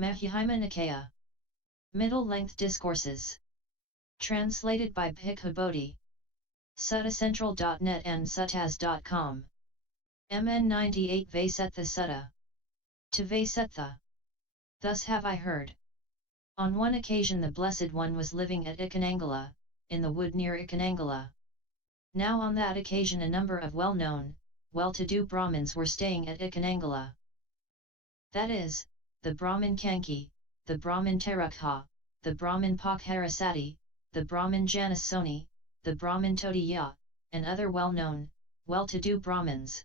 Majjhima Nikaya. Middle-length discourses. Translated by Bhikkhu Bodhi. Suttacentral.net and suttas.com. MN 98 Vasettha Sutta. To Vasettha. Thus have I heard. On one occasion the Blessed One was living at Icchanakala, in the wood near Icchanakala. Now on that occasion a number of well-known, well-to-do brahmins were staying at Icchanakala. That is, the Brahmin Kanki, the Brahmin Terukha, the Brahmin Pakharasati, the Brahmin Janasoni, the Brahmin Todiya, and other well-known, well-to-do brahmins.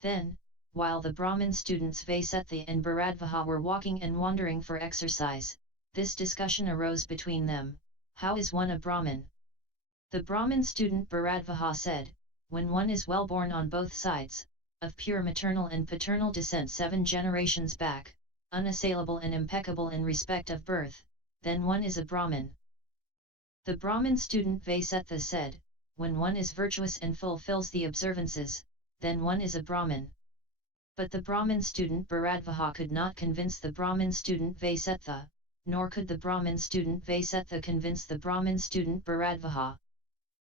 Then, while the Brahmin students Vasettha and Bharadvaja were walking and wandering for exercise, this discussion arose between them: how is one a Brahmin? The Brahmin student Bharadvaja said, when one is well born on both sides, of pure maternal and paternal descent 7 generations back, unassailable and impeccable in respect of birth, then one is a Brahmin. The Brahmin student Vasettha said, when one is virtuous and fulfills the observances, then one is a Brahmin. But the Brahmin student Bharadvaja could not convince the Brahmin student Vasettha, nor could the Brahmin student Vasettha convince the Brahmin student Bharadvaja.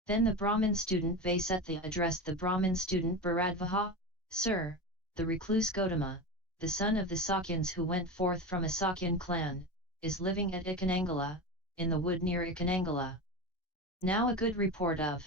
Then the Brahmin student Vasettha addressed the Brahmin student Bharadvaja: Sir, the recluse Gautama, the son of the Sakyans who went forth from a Sakyan clan, is living at Icchanakala, in the wood near Icchanakala. Now a good report of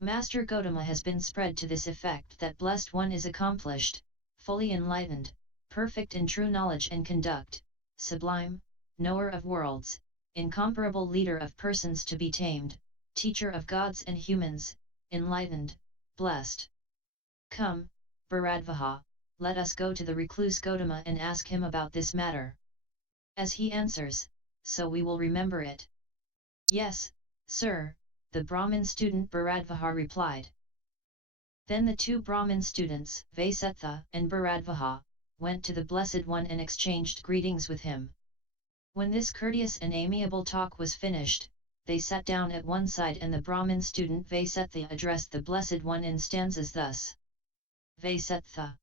Master Gautama has been spread to this effect that Blessed One is accomplished, fully enlightened, perfect in true knowledge and conduct, sublime, knower of worlds, incomparable leader of persons to be tamed, teacher of gods and humans, enlightened, blessed. Come, Bharadvaja, let us go to the recluse Gautama and ask him about this matter. As he answers, so we will remember it. Yes, sir, the Brahmin student Bharadvaja replied. Then the 2 Brahmin students, Vasettha and Bharadvaja, went to the Blessed One and exchanged greetings with him. When this courteous and amiable talk was finished, they sat down at one side and the Brahmin student Vasettha addressed the Blessed One in stanzas thus. Vasettha.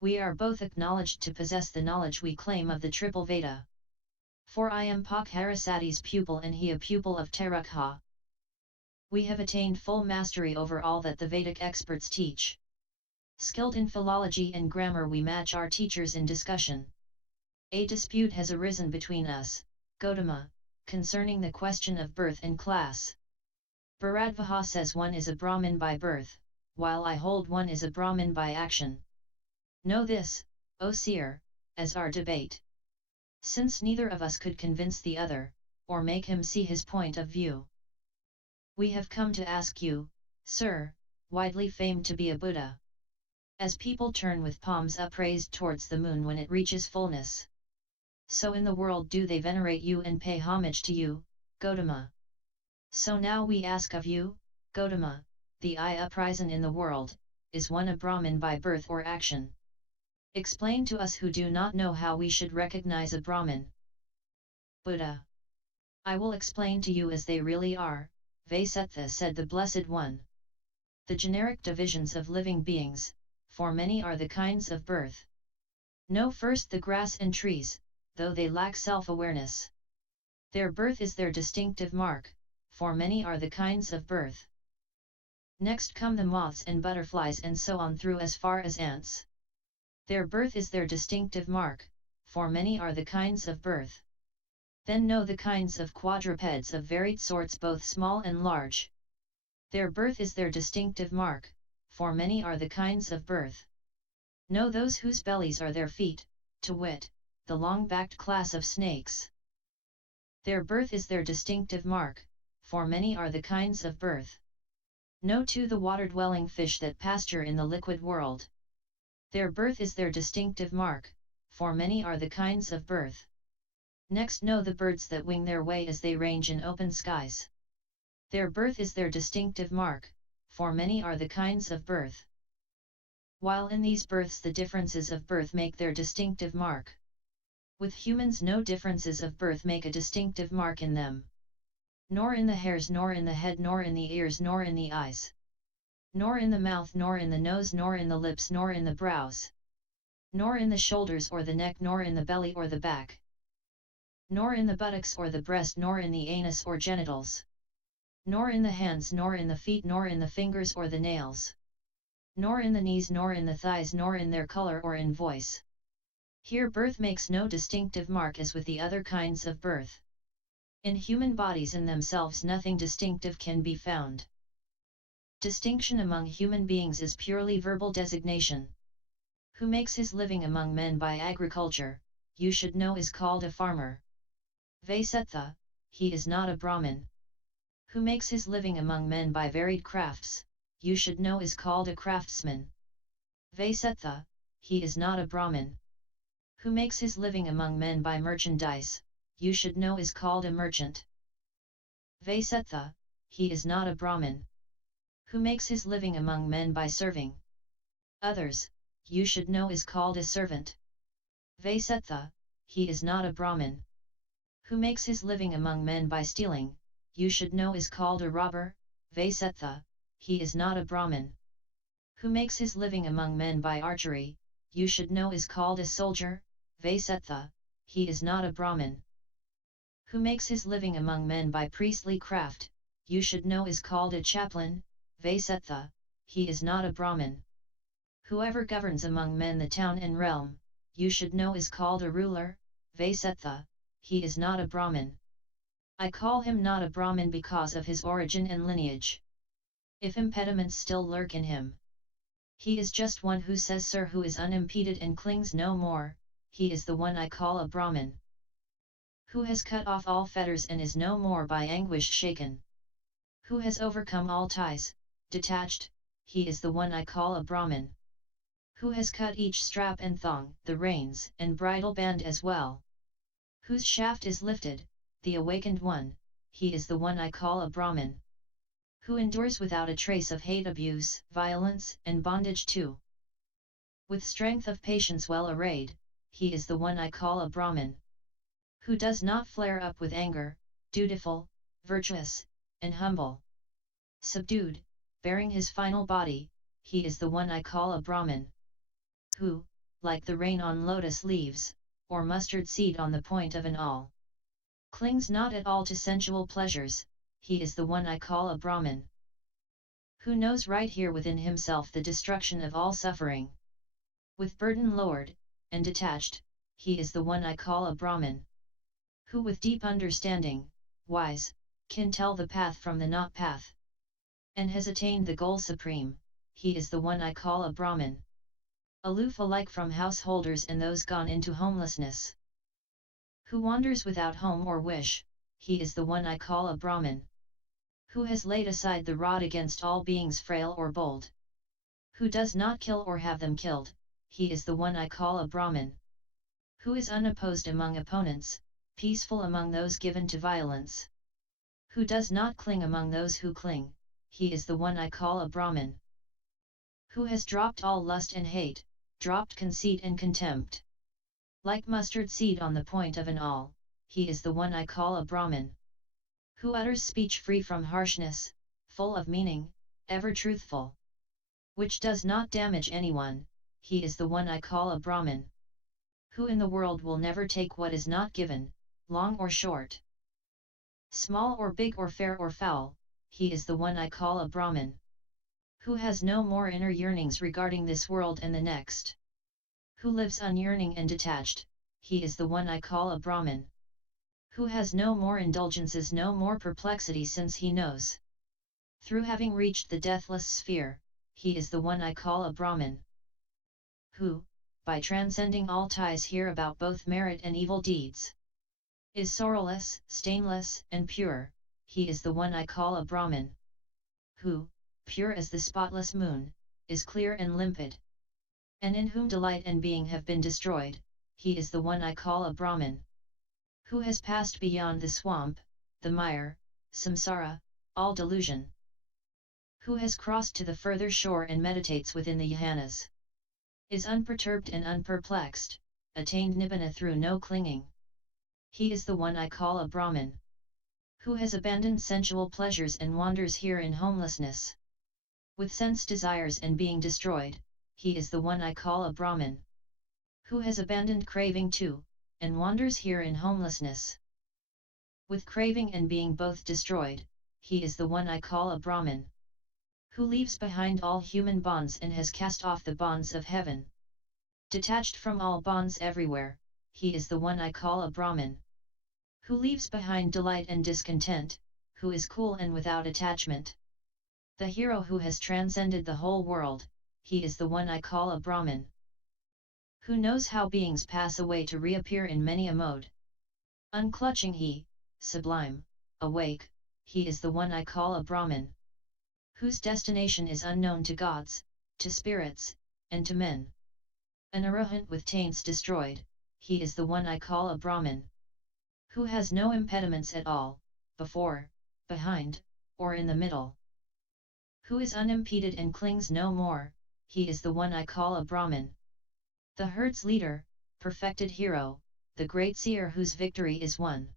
We are both acknowledged to possess the knowledge we claim of the triple Veda. For I am Pakharasati's pupil and he a pupil of Terukha. We have attained full mastery over all that the Vedic experts teach. Skilled in philology and grammar we match our teachers in discussion. A dispute has arisen between us, Gautama, concerning the question of birth and class. Bharadvaja says one is a Brahmin by birth, while I hold one is a Brahmin by action. Know this, O seer, as our debate. Since neither of us could convince the other, or make him see his point of view, we have come to ask you, sir, widely famed to be a Buddha. As people turn with palms upraised towards the moon when it reaches fullness, so in the world do they venerate you and pay homage to you, Gautama. So now we ask of you, Gautama, the I uprisen in the world, is one a Brahmin by birth or action? Explain to us who do not know how we should recognize a Brahmin. Buddha. I will explain to you as they really are, Vasettha said the Blessed One. The generic divisions of living beings, for many are the kinds of birth. Know first the grass and trees, though they lack self-awareness. Their birth is their distinctive mark, for many are the kinds of birth. Next come the moths and butterflies and so on through as far as ants. Their birth is their distinctive mark, for many are the kinds of birth. Then know the kinds of quadrupeds of varied sorts both small and large. Their birth is their distinctive mark, for many are the kinds of birth. Know those whose bellies are their feet, to wit, the long-backed class of snakes. Their birth is their distinctive mark, for many are the kinds of birth. Know too the water-dwelling fish that pasture in the liquid world. Their birth is their distinctive mark, for many are the kinds of birth. Next know the birds that wing their way as they range in open skies. Their birth is their distinctive mark, for many are the kinds of birth. While in these births the differences of birth make their distinctive mark. With humans no differences of birth make a distinctive mark in them. Nor in the hairs, nor in the head, nor in the ears, nor in the eyes. Nor in the mouth, nor in the nose, nor in the lips, nor in the brows. nor in the shoulders or the neck, nor in the belly or the back, nor in the buttocks or the breast, nor in the anus or genitals, nor in the hands, nor in the feet, nor in the fingers or the nails, nor in the knees, nor in the thighs, nor in their color or in voice. Here birth makes no distinctive mark as with the other kinds of birth. In human bodies in themselves nothing distinctive can be found. Distinction among human beings is purely verbal designation. Who makes his living among men by agriculture, you should know is called a farmer. Vasettha, he is not a brahmin. Who makes his living among men by varied crafts, you should know is called a craftsman. Vasettha, he is not a brahmin. Who makes his living among men by merchandise, you should know is called a merchant. Vasettha, he is not a brahmin. Who makes his living among men by serving others, you should know is called a servant. Vasettha, he is not a brahmin. Who makes his living among men by stealing, you should know is called a robber. Vasettha, he is not a brahmin. Who makes his living among men by archery, you should know is called a soldier. Vasettha, he is not a brahmin. Who makes his living among men by priestly craft, you should know is called a chaplain. Vasettha, he is not a brahmin. Whoever governs among men the town and realm, you should know is called a ruler. Vasettha, he is not a brahmin. I call him not a brahmin because of his origin and lineage. If impediments still lurk in him, he is just one who says sir, who is unimpeded and clings no more, he is the one I call a brahmin. Who has cut off all fetters and is no more by anguish shaken. Who has overcome all ties, detached, he is the one I call a brahmin. Who has cut each strap and thong, the reins and bridle band as well. Whose shaft is lifted, the awakened one, he is the one I call a brahmin. Who endures without a trace of hate, abuse, violence and bondage too. With strength of patience well arrayed, he is the one I call a brahmin. Who does not flare up with anger, dutiful, virtuous, and humble. Subdued, bearing his final body, he is the one I call a brahmin. Who, like the rain on lotus leaves, or mustard seed on the point of an awl, clings not at all to sensual pleasures, he is the one I call a brahmin. Who knows right here within himself the destruction of all suffering. With burden lowered, and detached, he is the one I call a brahmin. Who with deep understanding, wise, can tell the path from the not path, and has attained the goal supreme, he is the one I call a brahmin. Aloof alike from householders and those gone into homelessness. Who wanders without home or wish, he is the one I call a brahmin. Who has laid aside the rod against all beings frail or bold. Who does not kill or have them killed, he is the one I call a brahmin. Who is unopposed among opponents, peaceful among those given to violence. Who does not cling among those who cling, he is the one I call a brahmin. Who has dropped all lust and hate, dropped conceit and contempt. Like mustard seed on the point of an awl, he is the one I call a brahmin. Who utters speech free from harshness, full of meaning, ever truthful. Which does not damage anyone, he is the one I call a brahmin. Who in the world will never take what is not given, long or short. Small or big or fair or foul, he is the one I call a brahmin. Who has no more inner yearnings regarding this world and the next. Who lives unyearning and detached, he is the one I call a brahmin. Who has no more indulgences, no more perplexity, since he knows, through having reached the deathless sphere, he is the one I call a brahmin. Who, by transcending all ties here about both merit and evil deeds, is sorrowless, stainless, and pure, he is the one I call a brahmin. Who, pure as the spotless moon, is clear and limpid, and in whom delight and being have been destroyed, he is the one I call a brahmin. Who has passed beyond the swamp, the mire, samsara, all delusion. Who has crossed to the further shore and meditates within the yahanas, is unperturbed and unperplexed, attained nibbana through no clinging. He is the one I call a brahmin. Who has abandoned sensual pleasures and wanders here in homelessness, with sense desires and being destroyed, he is the one I call a brahmin. who has abandoned craving too, and wanders here in homelessness. With craving and being both destroyed, he is the one I call a brahmin. Who leaves behind all human bonds and has cast off the bonds of heaven. Detached from all bonds everywhere, he is the one I call a brahmin. Who leaves behind delight and discontent, who is cool and without attachment. The hero who has transcended the whole world, he is the one I call a brahmin. Who knows how beings pass away to reappear in many a mode. Unclutching he, sublime, awake, he is the one I call a brahmin. Whose destination is unknown to gods, to spirits, and to men. An arahant with taints destroyed, he is the one I call a brahmin. Who has no impediments at all, before, behind, or in the middle. Who is unimpeded and clings no more, he is the one I call a brahmin. The herd's leader, perfected hero, the great seer whose victory is won.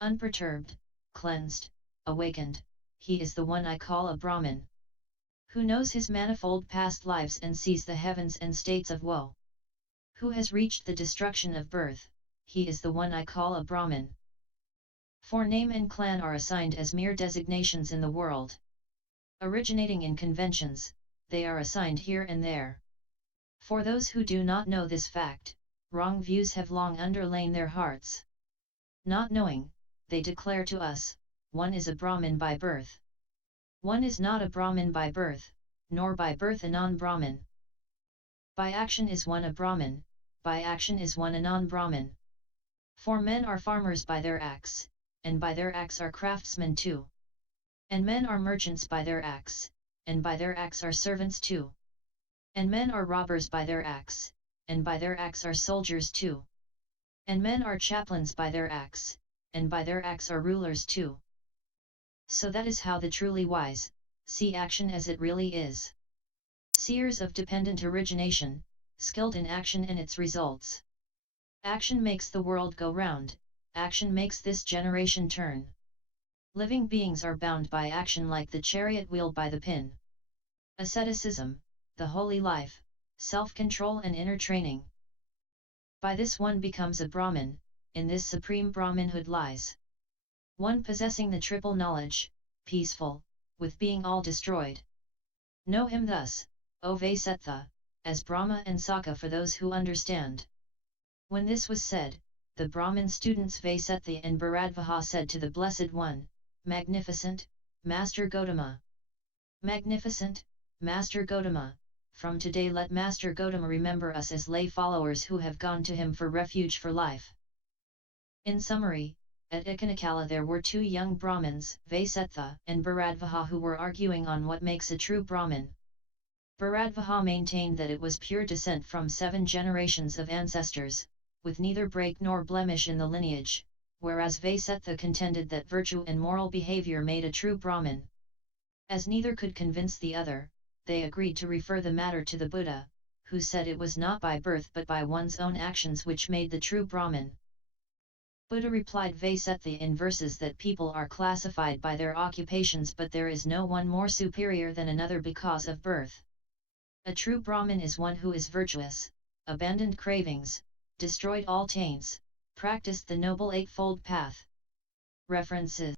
Unperturbed, cleansed, awakened, he is the one I call a brahmin. Who knows his manifold past lives and sees the heavens and states of woe. Who has reached the destruction of birth, he is the one I call a brahmin. For name and clan are assigned as mere designations in the world. Originating in conventions, they are assigned here and there. For those who do not know this fact, wrong views have long underlain their hearts. Not knowing, they declare to us, one is a Brahmin by birth. One is not a Brahmin by birth, nor by birth a non-Brahmin. By action is one a Brahmin, by action is one a non-Brahmin. For men are farmers by their axe, and by their axe are craftsmen too. And men are merchants by their axe, and by their axe are servants too. And men are robbers by their axe, and by their axe are soldiers too. And men are chaplains by their axe, and by their axe are rulers too. So that is how the truly wise see action as it really is. Seers of dependent origination, skilled in action and its results. Action makes the world go round, action makes this generation turn. Living beings are bound by action like the chariot wheel by the pin. Asceticism, the holy life, self-control and inner training. By this one becomes a Brahmin, in this supreme Brahminhood lies. One possessing the triple knowledge, peaceful, with being all destroyed. Know him thus, O Vasettha, as Brahma and Sakka for those who understand. When this was said, the Brahmin students Vasettha and Bharadvaja said to the Blessed One, Magnificent, Master Gautama. Magnificent, Master Gautama, from today let Master Gautama remember us as lay followers who have gone to him for refuge for life. In summary, at Icchanakala there were two young Brahmins, Vasettha and Bharadvaja, who were arguing on what makes a true Brahmin. Bharadvaja maintained that it was pure descent from 7 generations of ancestors, with neither break nor blemish in the lineage, whereas Vasettha contended that virtue and moral behaviour made a true Brahmin. As neither could convince the other, they agreed to refer the matter to the Buddha, who said it was not by birth but by one's own actions which made the true Brahmin. Buddha replied Vasettha in verses that people are classified by their occupations, but there is no one more superior than another because of birth. A true Brahmin is one who is virtuous, abandoned cravings, destroyed all taints, practiced the noble eightfold path. References